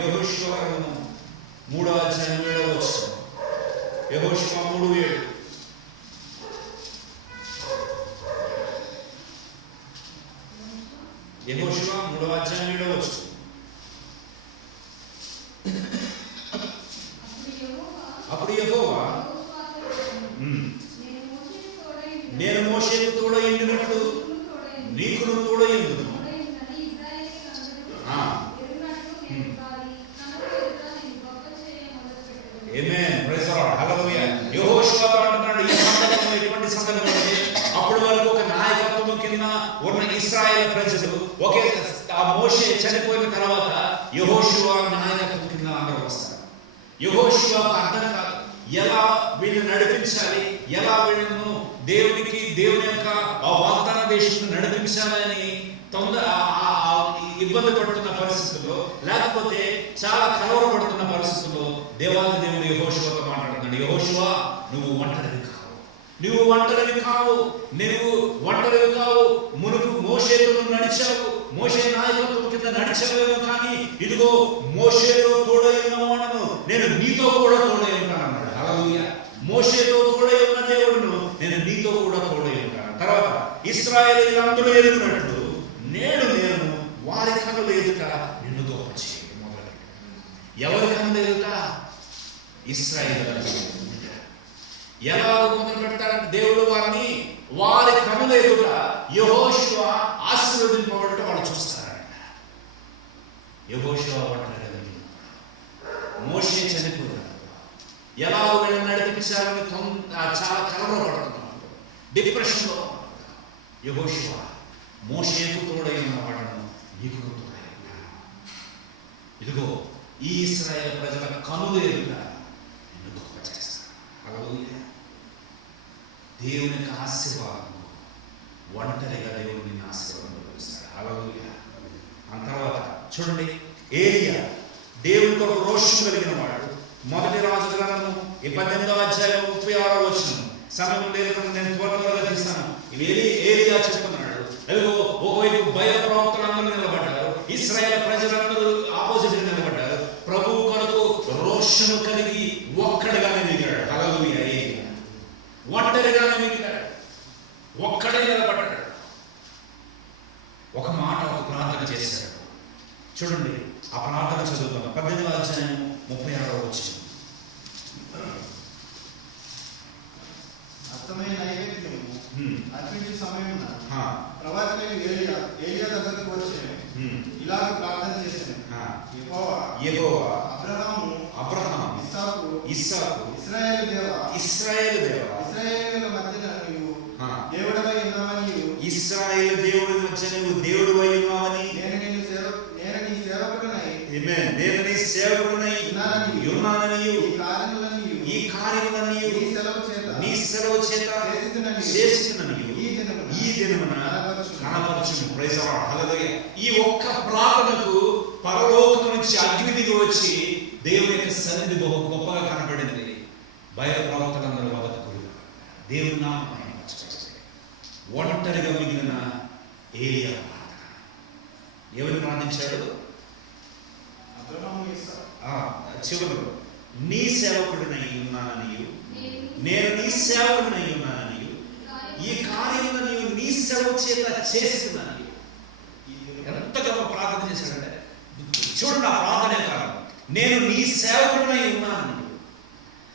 యెహోషువ 3వ అధ్యాయం 7వ వచనం. యెహోషువ 3:7. యెహోషువ 3వ అధ్యాయం 7వ వచనం. అప్పుడు యెహోవా నేను మోషేకు తోడైండినట్లు నీకును తోడైందును. Amen. Praise the lord. Hallelujah. యెహోషువతో అంటున్నాడు ఈ సందర్భంలో ఎటువంటి సందర్భం అంటే అప్పటి వరకు ఒక నాయకత్వం కింద ఉన్న ఇశ్రాయేల్ ప్రజలు ఒకే ఆ మోషే చనిపోయిన తర్వాత యెహోషువ నాయకత్వం కింద అందరూ వస్తారు. యెహోషువకు అర్థం కాదు ఎలా వీళ్ళని నడిపించాలి, ఎలా వీళ్ళను దేవుని యొక్క ఆ వాగ్దాన దేశం నడిపించాలని ఇబ్బంది పడుతున్న పరిస్థితుల్లో, లేకపోతే చాలా కలవరపడుతున్న పరిస్థితుల్లో దేవాది దేవుడు యెహోషువతో మాట్లాడుతున్నాడు. యెహోషువ నువ్వు ఒంటరివి కావు, నువ్వు ఒంటరివి కావు, నువ్వు ఒంటరివి కావు. మునుపు మోషేతో నడిచావు, మోషే నాయకత్వం కింద నడిచావేమో, కానీ ఇదిగో మోషేతో తోడై ఉన్నవాడను నేను నీతో కూడా తోడై ఉంటాను అన్నాడు. హల్లెలూయా. మోషేతో తోడై ఉన్న దేవుడును నేను నీతో కూడా తోడై ఉంటాను. తర్వాత ఇశ్రాయేలీయులందరూ ఎరుగునట్లు నేను వారి కనుల ఎదుట నిన్ను గొప్ప చేయ మొదలు. ఎవరి కనుల ఎదుట? ఇశ్రాయేలీయుల. ఎలా మొదలు పెడతాడంటే దేవుడు వారిని వారి కనుల ఎదుట యెహోషువ ఆశీర్వదింపబడటం వాళ్ళు చూస్తారంట. యెహోషువ ఒంటరిగా మోషే చనిపోయాడు. ఎలా వీళ్ళని నడిపించాలని చాలా కలవరపడుతున్నాడు, డిప్రెషన్లో. యెహోషువ మోషేకు తోడై ఉన్నవాడను నీకు తోడై ఉన్నాడు. ఇదిగో ఈ ఇశ్రాయేలు ప్రజల కనుల ఎదుట నిన్ను గొప్ప చేస్తాను. హల్లెలూయా. దేవుని యొక్క ఆశీర్వాదం ఒంటరిగా దేవుడు నిన్ను ఆశీర్వాదం పిలుస్తాడు. హల్లెలూయా. ఆ తర్వాత చూడండి, ఏలియా దేవుని కొరకు రోషం కలిగిన వాడు. మొదటి రాజుల గ్రంథం 18వ అధ్యాయం 36వ వచనం. సమయం లేదు, నేను త్వరగా తీస్తాను. ఇవి ఏలియా చెప్తున్నాడు. అదిగో ఒకవైపు బయలు ప్రవక్తలందరూ నిలబడ్డారు, ఇశ్రాయేల్ ప్రజలందరూ ఆపోజిట్ నిలబడ్డారు. ప్రభువు కొరకు రోషము కలిగి ఒక్కడిగానే మిగిలాడు. హల్లెలూయా. ఏలియా ఒంటరిగానే మిగిలాడు, ఒక్కడే నిలబడ్డాడు. ఒక మాట, ఒక ప్రార్థన చేశాడు. చూడండి ఆ ప్రార్థన చదువుతాం. 18వ అధ్యాయం 36వ వచనం. అర్థమైన నైవేద్యము అర్పించే సమయమున ప్రవక్త ఏలియా దగ్గరికి వచ్చి ఇలాగ ప్రార్థన చేశాను. యెహోవా అబ్రహాము ఇస్సాకు ఇశ్రాయేలు దేవా ఇశ్రాయేలు మధ్యన నీవు దేవుడవై ఉన్నావని, ఇశ్రాయేలు దేవుడి మధ్య నీవు దేవుడవై ఉన్నావని, నేను నీ సేవకుడనై ఉన్నానని, ఈ కార్యములన్నీ నీ సెలవు చేత చేసినని ఈ దినమున కనపరచుము. Praise the lord. హల్లెలూయా. ఈ ఒక్క ప్రార్థనకు పరలోకం నుంచి అగ్ని దిగి వచ్చి దేవుని యొక్క సన్నిధి గొప్పగా కనబడింది. బయట ప్రవక్తలందరూ వదకులు దేవుని నామం ఒంటరిగా మిగిలిన ఏలియా ప్రార్థన. ఎవరిని ప్రార్థించాడు? చివరిలో నీ సేవకుడినై ఉన్నాననియు, నేను నీ సేవకుడినై ఉన్నాననియు, ఈ కార్యములను నీ సెలవు చేత చేస్తున్నాను. ఎంత గొప్ప ప్రార్థన చేశాడంటే చూడండి ఆ ప్రార్థనే కారణం. నేను నీ సేవకుడినై ఉన్నాను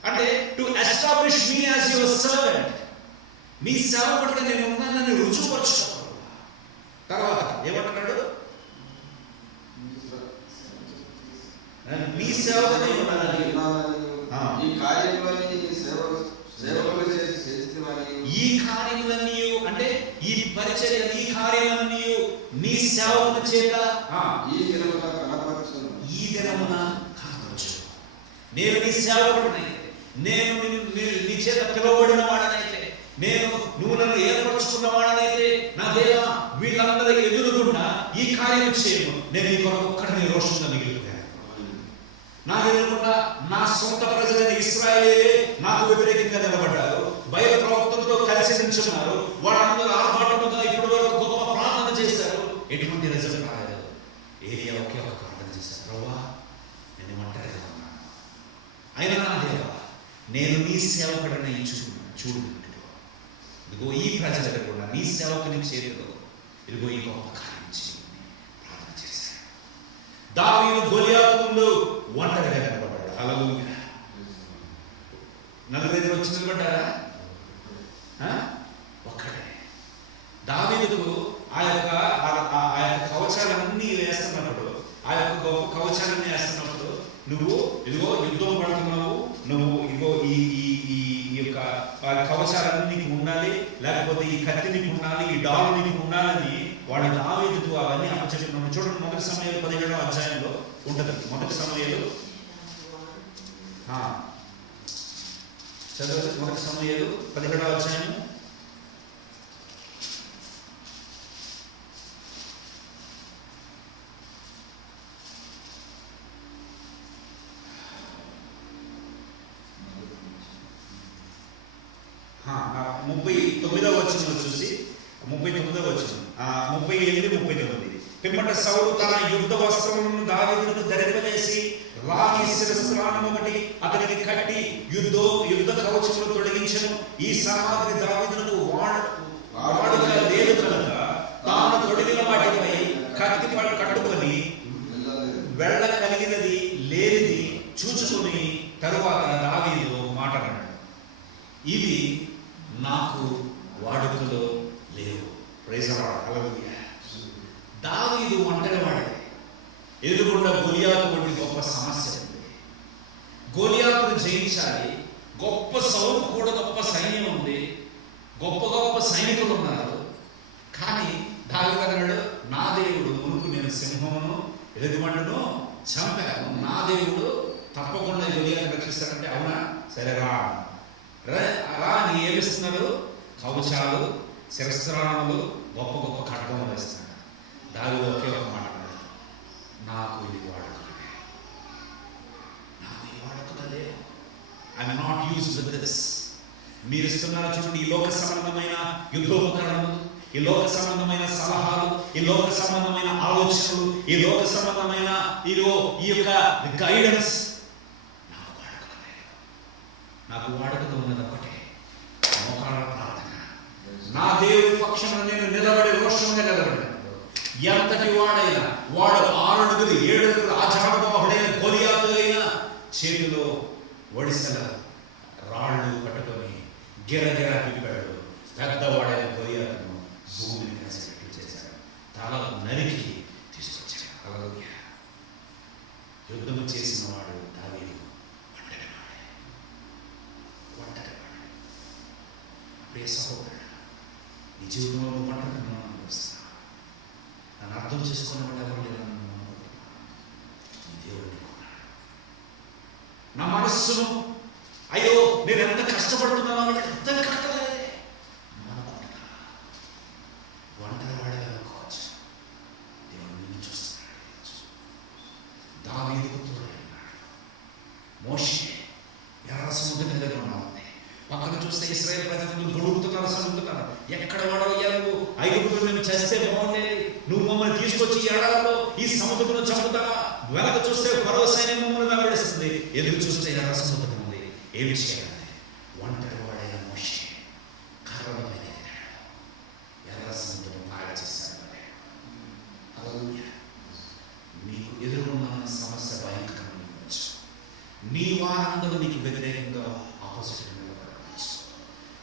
అంటే to establish me as your servant. నీ సేవకుడిగా నేను ఉన్నానని రుజువుపరచుకోవాలి. తర్వాత ఏమంటున్నాడు? నీ సేవకుడై ఉన్నానని, ఈ కార్యములన్నీ అంటే ఈ పరిచర్య, ఈ కార్యాలన్నీ నీ సేవకుల చేత ఈ దినమున కనపరచు. నేను నీ సేవకుడినైతే, నేను నీ చేత పిలువబడిన వాడనైతే, నువ్వు నన్ను ఏర్పరచుకున్న వాడనైతే, నా దేవా వీళ్ళందరూ ఎదురుగుండా ఈ కార్యం చేయను. నేను ఈ కొరకు ఒక్కడిని రోషంగా మిగిలిపోయాను. నాకు ఎదురుకుండా నా సొంత ప్రజలైన ఇశ్రాయేలీలే నాకు వ్యతిరేకంగా నిలబడ్డారు, బయట ప్రవక్తలతో కలిసి నిల్చున్నారు. వాళ్ళందరూ ఆర్భాటంగా ఇప్పటి వరకు గొప్ప ప్రార్థన చేశారు, ఎటువంటి రిజల్ట్ రాలేదు. ఏలియా ఒకే ఒక ప్రార్థన చేశారు. ప్రభువా నేను ఒంటరిగా ఉన్నాను, అయినా నా దేవా నేను నీ సేవకుడిని చూడు. ఇదిగో ఈ ప్రజలకు కూడా నీ సేవకుని చేతిలో ఇదిగో ఈ గొప్ప కార్యం చేయండి. దావీదు గొలియాతు ముందు ఒంటరిగా కనబడ్డాడు. హల్లెలూయా. నలుగురు వచ్చి నిలబడ్డారా? ఒక్కడే. దావీదుకు ఆ యొక్క కవచాలన్నీ వేస్తున్నప్పుడు, ఆ యొక్క గొప్ప కవచాలన్నీ వేస్తున్నప్పుడు, నువ్వు ఇదిగో యుద్ధం పడుతున్నావు, నువ్వు ఇదిగో ఈ ఈ యొక్క కవచాలన్నీ నీకు ఉండాలి, లేకపోతే ఈ కత్తి నీకు ఉండాలి, ఈ డాలు నీకు ఉండాలని వాడు దావీదుకు అవన్నీ అప్పచెప్తున్నాడు. చూడండి, మొదటి సమయాలు 17వ అధ్యాయంలో ఉంటుంది. మొదటి సమయాలు చదవండి. మొదటి సమయాలు 17వ అధ్యాయం. ముప్పై 39వ వచనం చూసి 39వ వచనం 38, 39. పిమ్మట సౌలు తన యుద్ధ వస్త్రములను దావీదుకు ధరింపజేసి రాణి శిరస్త్రాణం ఒకటి అతనికి కట్టి యుద్ధ కవచములు తొలగించను. ఈ సామాగ్రి దావీదునకు వాడుక లేదు కనుక తాను తొడిగిన వాటిపై కత్తి కట్టుకొని వెళ్ళ కలిగినది లేనిది చూచుకొని తరువాత దావీదు మాట్లాడాడు, ఇవి నాకు వాడుకలో లేవు. Praise the lord. హల్లెలూయా. దావీదు ఒంటరివాడే. ఎదురుగుండా గొలియాతు వంటి గొప్ప సమస్య ఉంది. గొలియాతును జయించాలి. గొప్ప సౌలుకు కూడా గొప్ప సైన్యం ఉంది, గొప్ప గొప్ప సైనికులు ఉన్నారు. కానీ దావీదు అన్నాడు, నా దేవుడు మునుపు నేను సింహమును ఎలుగుబండును చంపాను, నా దేవుడు తప్పకుండా గొలియాతును రక్షిస్తాడంటే, అవునా, సరే రా అని ఏమిస్తున్నారు? కవచాలు, శిరస్త్రాణములు, గొప్ప గొప్ప ఖడ్గములు వేస్తున్నాడు. దావీదు ఒకే ఒక మాట, నాకు ఇది వాడుకోలే, నాకు ఇది వాడుకోలే, I'm not used with this. మీరు ఇస్తున్నారు చూడండి, ఈ లోక సంబంధమైన యుద్ధోపకరణలు, ఈ లోక సంబంధమైన సలహాలు, ఈ లోక సంబంధమైన ఆలోచనలు, ఈ లోక సంబంధమైన ఈ యొక్క గైడెన్స్ నాకు వాడుకతో ఉన్నది ఒకటే, మోకాళ్ళ ప్రార్థన. నా దేవుడి పక్షంలో నేను నిలబడి రోషంగా నిలబడినాను. ఎంతటి వాడైనా, వాడు 6 అడుగులు 7 అడుగులు ఆచారబాహుడైన గొలియాతు అయిన చేతిలో ఒడిసెల రాళ్ళు పట్టుకొని గిరగిర తిప్పాడు. పెద్దవాడైన గొలియాతును భూమిని కలిసినట్లు చేశాడు, తల నరికి తీసుకొచ్చాడు. హల్లెలూయా. యుద్ధము చేసిన వాడు దావీదు ఒంటరివాడే. ప్రియ సహోదరుడు, నీ జీవితంలో ఒంటరిగా అనిపిస్తున్నా, నన్ను అర్థం చేసుకున్న వాడు ఎవరు లేదని నీ దేవుడు నా మనస్సును, అయ్యో నేను ఎంత కష్టపడుతున్నాను అంటే అర్థం కట్టలేదే అనుకుంటున్నా. ఒంటరి వాడే అనుకోవచ్చు, దేవుడు నిన్ను చూస్తున్నాడు. దావీదుకు తోడైనాడు. మోషే ఎర్ర సముద్రం దగ్గర ఉంది. పక్కన చూస్తే ఇశ్రాయేలు ప్రజలు గొడుగుతున్నారు, సముద్రుతున్నారు. ఎక్కడ వాడవయ్యారు? నువ్వు ఐగుప్తులు మేము చేస్తే బాగుండేది, నువ్వు మమ్మల్ని తీసుకొచ్చి ఎడారిలో ఈ సముద్రంలో చంపుతావా? వెనక చూస్తే ఫరో సైన్యం మమ్మల్ని వెంబడిస్తుంది, ఎదురు చూస్తే ఎర్ర సముద్రం ఉంది. ఏమి చేయాలి? ఒంటరి వాడైన మోషే కర్రల మీద ఎర్ర సముద్రం మాయ చేశాడు. హల్లెలూయా. నీకు ఎదురున్న సమస్య భయంకరంగా ఉండవచ్చు. నీ వారందరూ నీకు వ్యతిరేకంగా ఆపోజిట్ నిలబడవచ్చు.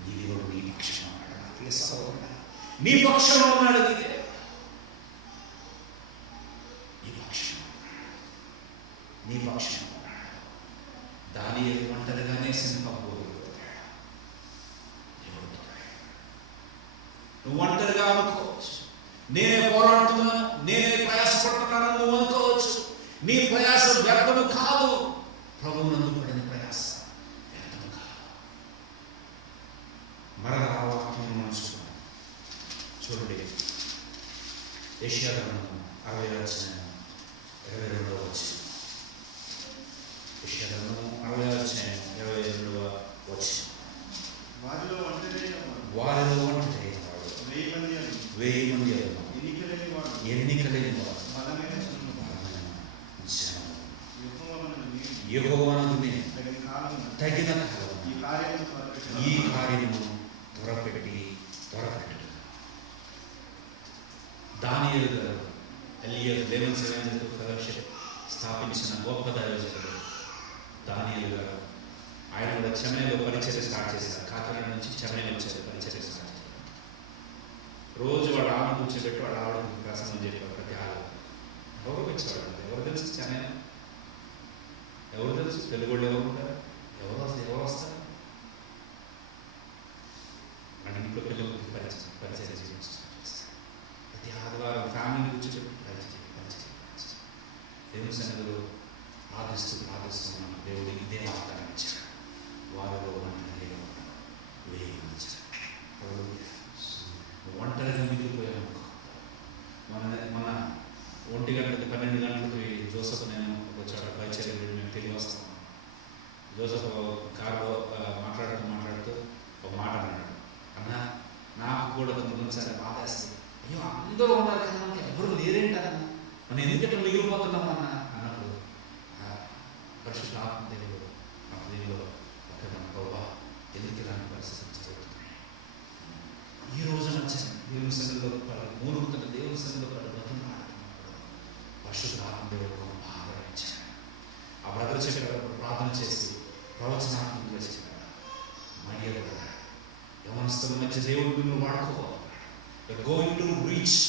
నీ దేవుడు నీ పక్షంలో ఉన్నాడు. నీ పక్షంలో ఉన్నాడు. నీ పక్షంలో ఉన్నాడు. దానియేలు ఒంటరిగానే సింహపోగులు పోతాడు. నువ్వు ఒంటరిగా అనుకోవచ్చు, నేనే పోరాడుతున్నాను, నేనే ప్రయాసపడుతున్నాను నువ్వు అనుకోవచ్చు. నీ ప్రయాస వ్యర్థము కాదు. ప్రభువునందు పడిన ప్రయాస వ్యర్థము కాదు. మరణ వాక్యం మనసుకున్నాను. చూడండి, యెషయా గ్రంథం 60వ అధ్యాయం 22వ వచనం. యెషయా గ్రంథం 60వ అధ్యాయం 22వ వచనం. వారిలో ఒంటరైన వాడు 1000 మంది ఎన్నికలేని వాడు యెహోవాను తగిన కాలం ఈ కార్యము త్వరపెట్టి దానియేలు గారు ఎలియా 11 ఫెలోషిప్ స్థాపించిన గొప్ప దైవజనుడు దానియేలు గారు. ఆయన కూడా చెన్నైలో పరిచర్య స్టార్ట్ చేశారు. కాకినాడ నుంచి చెన్నై వచ్చారు, పరిచర్య స్టార్ట్ చేశారు. రోజు వాళ్ళ ఆమె కూర్చోబెట్టి వాళ్ళ ఆవిడ ప్రసంగం చెప్పారు. ప్రతి ఆవిడ ఎవరు వచ్చేవాళ్ళు, ఎవరు తెలుసు చెన్నై, ఎవరు తెలుసు తెలుగుళ్ళు ఎవరు ఉంటారు, ఎవరు వస్తారు. మన ఇంట్లో పిల్లలకి పరిచయం చేసి ప్రతి ఆదివారం ఫ్యామిలీ కూర్చోబెట్టి దేవుని సన్నిధిలో ఆదిస్తున్నాను. దేవుడు ఇదే వాగ్దానం ఇచ్చాడు. వారిలో ఒంటరిగా మిగిలిపోయాను. మన 1 గంటలకు 12 గంటలకి జోసఫ్ నేను ఒక చోట పరిచయం మేము తిరిగి వస్తాం. జోసఫ్ కారులో మాట్లాడుతూ ఒక మాట అన్నాడు. అన్నా, నాకు కూడా కొంచెంసారి బాధేస్తుంది. అయ్యో అందరూ ఉన్నారు కదా, మనకి ఎవరు లేరేంటన్నా, మనం ఎందుకంటే మిగిలిపోతున్నాం అన్నప్పుడు పరిశుద్ధాత్మ దేవుడు నా హృదయంలో ప్రభా ఎందుకు ఇలాంటి పరిస్థితి జరుగుతున్నాయి. ఈ రోజు దేవుని సన్నిధిలో మూలుగుతున్న దేవుని సన్నిధిలో బతుకున్నాడు. పరిశుద్ధాత్మ దేవుడు ఆదరించాడు. ఆ బ్రదర్ చెప్పారు, ప్రార్థన చేసి ప్రవచనాత్మకంగా చెప్పాడు. మై యవనస్తుల మధ్య దేవుడు నువ్వు వాడుకోవాలి. గోయింగ్ టు రీచ్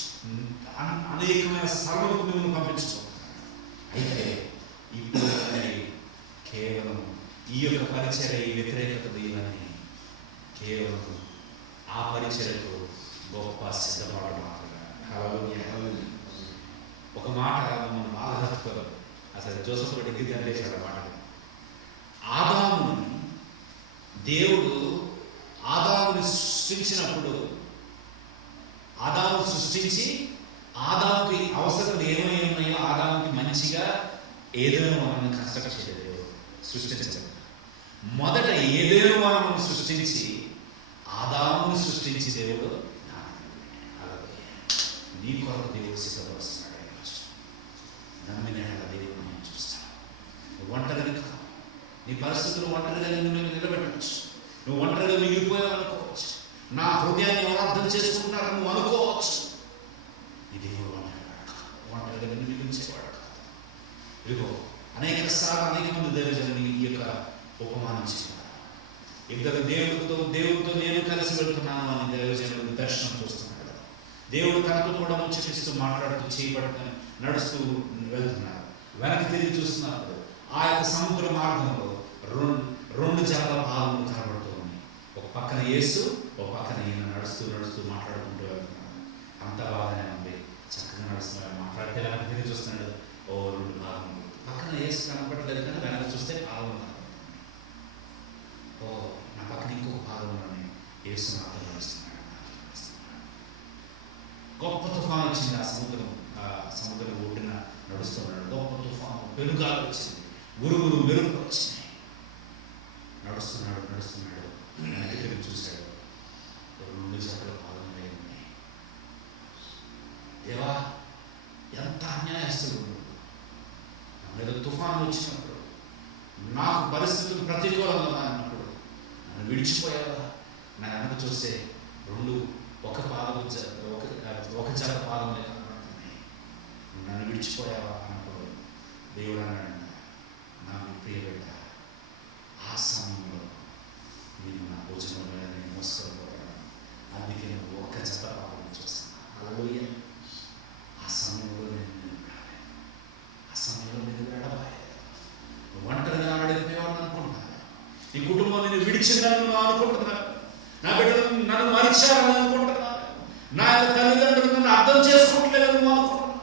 అనేకమైన స్థలాలకు మిమ్మల్ని పంపించుకోవాలి. అయితే ఇప్పుడు కేవలం ఈ యొక్క పరిచర్య, ఈ వ్యతిరేకత ఇవన్నీ కేవలం ఆ పరిచర్యకు గొప్ప సిద్ధపడడం మాత్రమే. ఒక మాట మనం బాగా హత్తుకోవాలి. అసలు జోసఫ్ డిగ్రీ అందేశాడు మాట. ఆదాముని దేవుడు ఆదాముని సృష్టించినప్పుడు ఆదాము సృష్టించి ఆదాముకి అవసరాలు ఏమై ఉన్నాయో ఆదాముకి మంచిగా ఏదైనా మనం కష్టపడలేదు. దేవుడు సృష్టించాడు. మొదట ఏదైనా మనం సృష్టించి ఆదాముని సృష్టించి దేవుడు నీ కొరకు దేవుడు సిద్ధపరుస్తున్నాడు. నమ్మిన దేవుడు నేను చూస్తాను. నువ్వు ఒంటరిగా కాదు, నీ పరిస్థితులు ఒంటరిగా నువ్వు నిలబెట్టవచ్చు. నువ్వు ఒంటరిగా మిగిలిపోయావు అనుకోవచ్చు. నా హృదయాన్ని ఎవరు అర్థం చేసుకుంటున్నారు నువ్వు అనుకోవచ్చు. ఇది ఒంటరిగా మిగిలించేవాడు కాదు. ఇదిగో అనేక సార్లు అనేక మంది దైవజనుని ఈ యొక్క ఉపమానించారు. ఇద్దరు దేవుడితో నేను కలిసి వెళ్తున్నాను అని దైవజనుడు దర్శనం చూస్తున్నాడు. దేవుడు తనతో కూడా ముచ్చటిస్తూ మాట్లాడుతూ చేయబడుతూ నడుస్తూ వెళ్తున్నారు. వెనక్కి తిరిగి చూస్తున్నప్పుడు ఆ యొక్క సముద్ర మార్గంలో రెండు జల భాగములు కనబడుతూ ఉన్నాయి. ఒక పక్కన యేసు, ఒక పక్కన ఈయన నడుస్తూ మాట్లాడుకుంటూ వెళ్తున్నారు. అంత బాగానే ఉంది, చక్కగా నడుస్తున్నాడు. మాట్లాడితే వెనక్కి తిరిగి చూస్తున్నాడు. ఓ 2 భాగములు పక్కన యేసు కనపడలేదు, కానీ వెనక్కి చూస్తే భాగం ఓ నా పక్కన ఇంకొక భాగంలోనే యేసు నాతో నడుస్తున్నాడు. గొప్ప తుఫాను వచ్చింది. ఆ సముద్రం ఒడ్డున నడుస్తున్నాడు. గొప్ప తుఫాను, పెనుగాలు వచ్చింది, గురుగురు మెరుపులు వచ్చినాయి. నడుస్తున్నాడు. వెనక్కి తిరిగి చూశాడు. 2 జతల పాదములే ఉన్నాయి. దేవా, ఎంత అన్యాయస్తుడు! నా మీద తుఫాను వచ్చినప్పుడు, నాకు పరిస్థితులు ప్రతికూలంగా మారినప్పుడు నన్ను విడిచిపోయావా? నా వెనక చూస్తే ఒక జత పాదములే కనబడుతున్నాయి. నన్ను విడిచిపోయావా అన్నప్పుడు దేవుడు అన్నాడు, నా ప్రియ బిడ్డ, ఆ సమయంలో నేను నా భోజనం మీద నేను మోసుకోకపోయాను. అందుకే నువ్వు ఒక్క జత పాదం చూస్తాను. హల్లెలూయా. ఆ సమయంలో నేను ఆ సమయంలో నేను వెళ్ళబోయాను. నువ్వు ఒంటరిగా ఆడిపోయావని అనుకుంటున్నాను. నీ కుటుంబం నేను విడిచిందని నువ్వు అనుకుంటున్నాను. నా బిడ్డలు నన్ను మరిచారని అనుకుంటున్నాను. నా యొక్క తల్లిదండ్రులు నన్ను అర్థం చేసుకోవట్లేదని నువ్వు అనుకుంటున్నాను.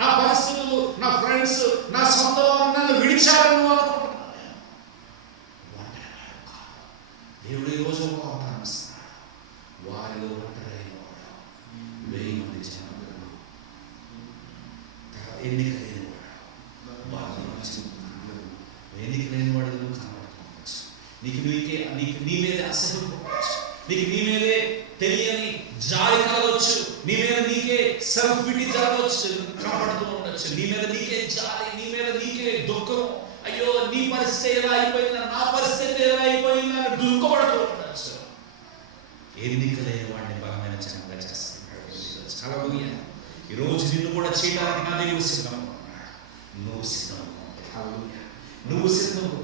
నా పరిస్థితులు, నా ఫ్రెండ్స్, నా సొంత వారు నన్ను విడిచారని నువ్వు అనుకుంటున్నాను. దేవుడు ఈరోజు ఒక వాగ్దానం ఇస్తున్నాడు. వారిలో ఒంటరైన వాడు 1000 మంది జనాలను ఎన్నిక లేని వాడు ఎన్నిక లేని వాడు నువ్వు కనబడుకోవచ్చు. నీకు నీ మీదే అసహ్యం పోవచ్చు. నీకు నీ మీదే తెలియని జాలి కలవచ్చు. నీ మీద నీకే సెల్ఫ్ పిటీ జరగవచ్చు, కనబడుతూ ఉండొచ్చు. నీ మీద నీకే జాలి, నీ మీద నీకే దుఃఖం. అయ్యో, నీ పరిస్థితి ఎలా అయిపోయిందా, నా పరిస్థితి ఎలా అయిపోయిందా అని దుఃఖపడుతూ ఉండొచ్చు. ఎన్నిక లేని వాడిని బలమైన జనంగా చేస్తున్నాడు. చాలా ఈరోజు నిన్ను కూడా చేయడానికి నా దేవుడు సిద్ధంగా ఉన్నాడు. నువ్వు సిద్ధం నువ్వు సిద్ధము,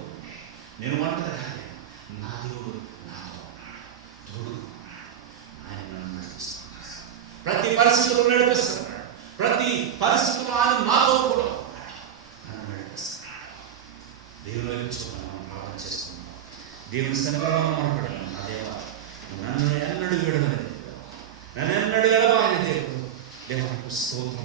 నేను ఒంటరిగా లేను. నా దేవుడు నాతో తోడుగా ఆయన నన్ను నడిపిస్తున్నాడు. ప్రతి పరిస్థితుల్లో నడిపిస్తున్నాడు. ప్రతి పరిస్థితుల్లో ఆయన నాతో కూడా నన్ను నడిపిస్తున్నాడు. దేవుని వైపు చూద్దాం, మనం ప్రార్థన చేసుకుందాం. దేవుని సన్నిధిలో మనం పడదాం. నా దేవా, నన్ను ఎన్నడూ విడవలేదు, నన్ను ఎన్నడూ ఎడబాయని దేవుడు. దేవునికి స్తోత్రం.